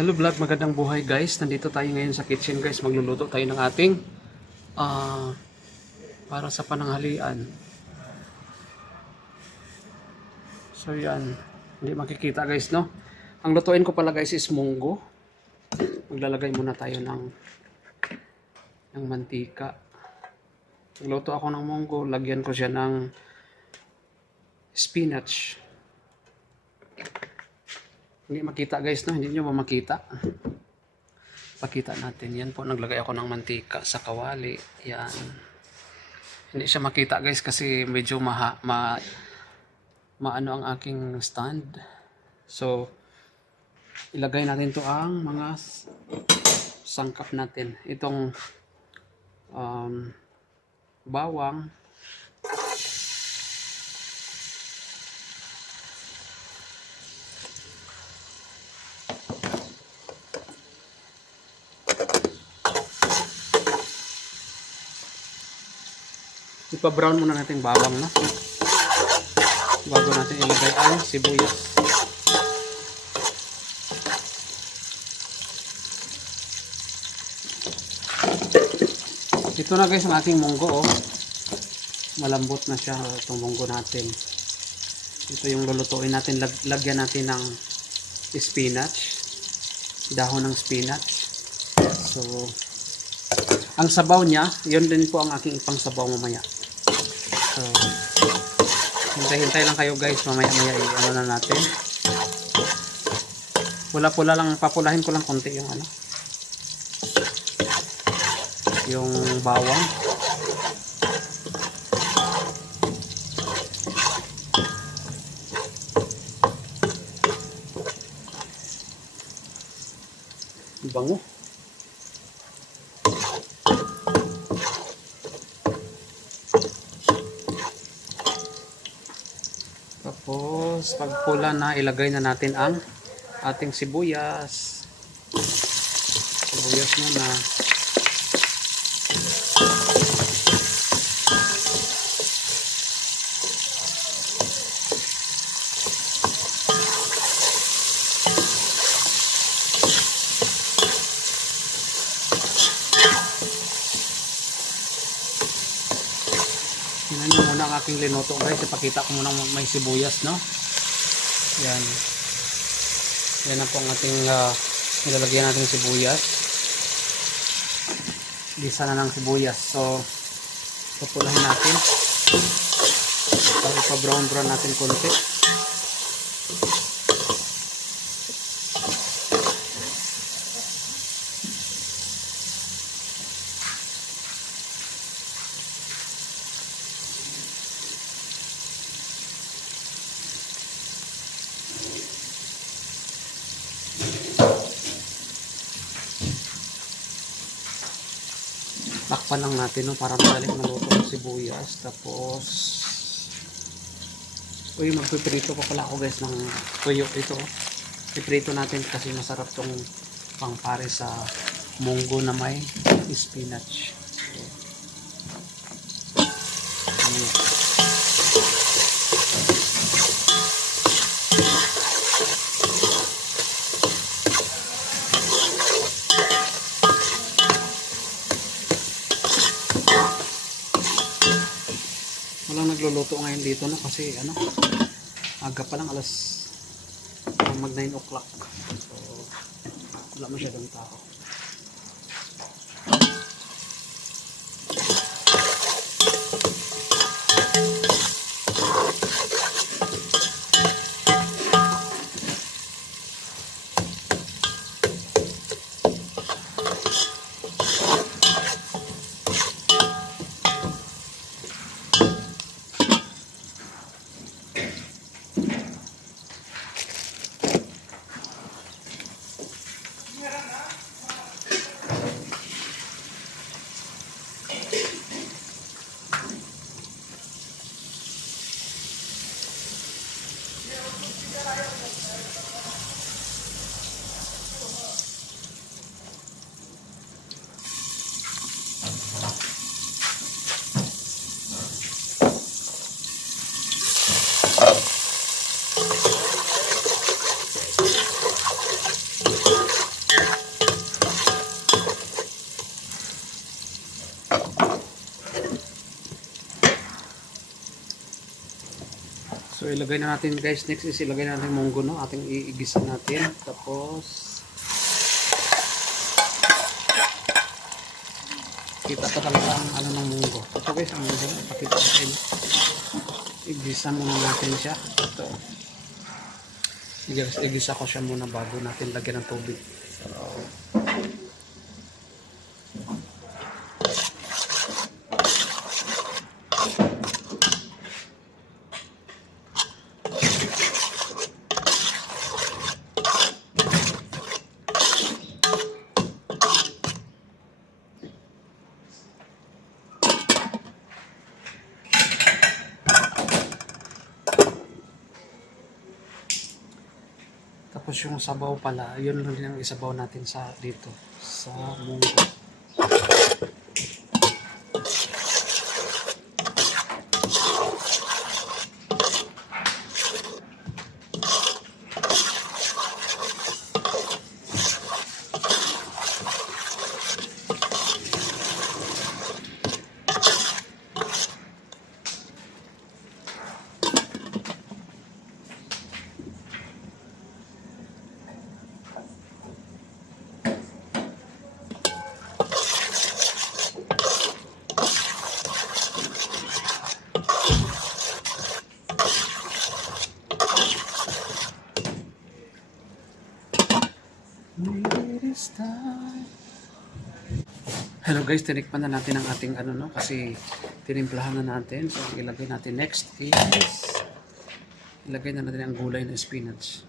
Hello vlog, magandang buhay guys. Nandito tayo ngayon sa kitchen guys. Magluluto tayo ng ating ah para sa pananghalian. So yan, hindi makikita guys no. Ang lutuin ko pala guys is munggo. Maglalagay muna tayo ng ng mantika. Nagluto ako ng munggo, lagyan ko siya ng spinach. Hindi makita guys, no? Hindi nyo ba makita? Pakita natin. Yan po, naglagay ako ng mantika sa kawali. Yan. Hindi siya makita guys kasi medyo maha, ma, maano ang aking stand. So, ilagay natin to ang mga sangkap natin. Itong um, bawang, Ipa-brown muna natin bawang, no? Bago natin ilagay ang sibuyas. Ito na guys ang ating munggo, oh. Malambot na siya, oh, itong munggo natin. Ito yung lulutuin natin. Lag- lagyan natin ng spinach. Dahon ng spinach. So, ang sabaw niya, yun din po ang aking ipang sabaw mamaya. So, hintay-hintay lang kayo guys, mamaya-maya i- ano na natin. Pula-pula lang, papulahin ko lang konti yung ano. Yung bawang. Bango. Tapos, pag pula na, ilagay na natin ang ating sibuyas. Sibuyas muna. Tingnan nyo muna ang aking linuto guys. Ipakita ko muna may sibuyas, no? Yan. Yan na po ang ating uh, nilalagyan natin sibuyas. Gisa na ng sibuyas. So, papulahin natin. Para ipa-brown brown natin konti. Takpan lang natin no, para madali maluto ang sibuyas. Tapos, uy, magpiprito pa pala ako guys ng tuyo ito. Piprito natin kasi masarap tong pangpare sa munggo na may spinach. So, ano yan? Nagluluto ngayon dito no? Kasi ano aga pa lang alas mag 9 o'clock. So wala masyadong tao ilagay na natin guys, next is ilagay na natin munggo no, ating iigisa natin. Tapos kita pa talaga ang ano ng munggo. Ito guys, ang munggo, pakita ko sa. Igisa muna natin siya. Ito. Igisa, igisa ko siya muna bago natin lagyan ng tubig. Tapos yung sabaw pala, yun lang din ang isabaw natin sa dito sa munggo. It is time. Hello guys, tinikman na natin ang ating ano no kasi tinimplahan na natin. So ilagay natin next is ilagay na natin ang gulay na spinach.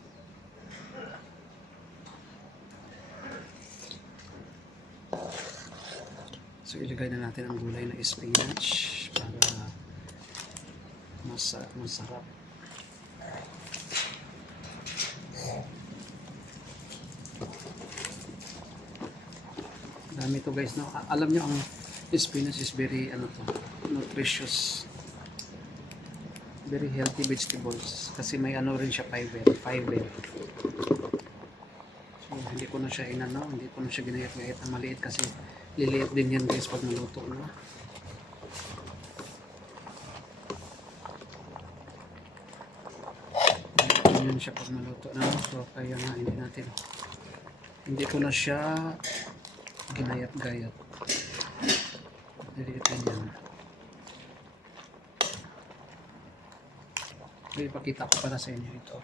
So ilagay na natin ang gulay na spinach para mas masarap. Dami to guys. No? Alam nyo ang spinach is very ano to, nutritious. Very healthy vegetables. Kasi may ano rin siya fiber. Fiber. So hindi ko na siya inano, hindi ko na siya ginayat-gayat na maliit kasi liliit din yan guys pag naluto na. Ganyan siya pag naluto na. So kaya nga hindi natin hindi ko na siya ginayat-gayat. Diliitin yan. So, ipakita ko para sa inyo ito.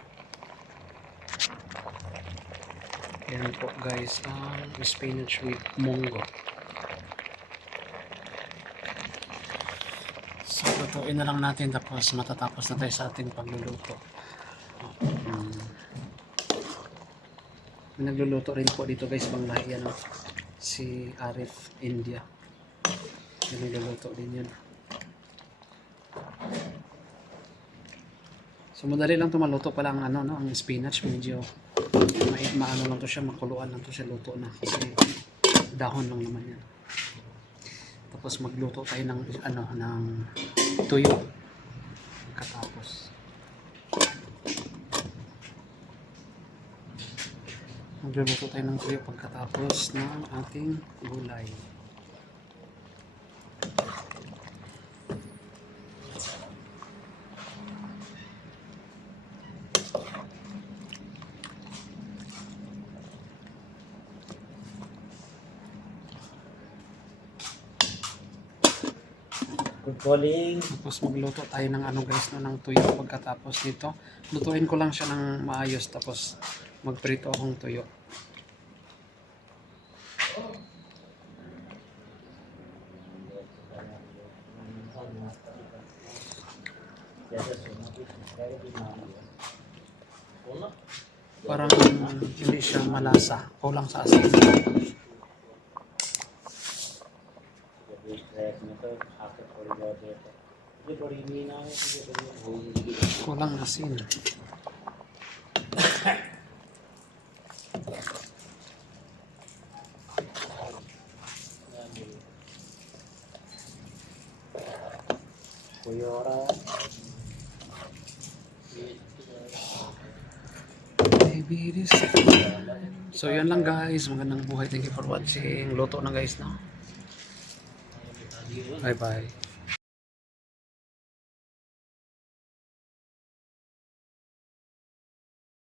Yan po guys, ang spinach with munggo. So, lutuin na lang natin tapos matatapos na tayo sa ating pagluluto. May nagluluto rin po dito guys, bang lahi yan. oh si Arif India. Yan ang luluto din yun. So madali lang to maluto pa lang ano no, ang spinach medyo may maano lang to siya, makuluan lang to siya luto na kasi dahon lang naman yan. Tapos magluto tayo ng ano ng tuyo katapos. Magluluto tayo ng tuyo pagkatapos ng ating gulay. Good calling. Tapos magluto tayo ng ano guys no, ng tuyo pagkatapos nito. Lutuin ko lang siya ng maayos tapos magprito akong tuyo. Parang hindi siya malasa. Kulang sa asin. Kulang asin. Kuyora. Baby, time. So yun lang guys. Magandang buhay. Thank you for watching. Luto na guys na. Bye bye.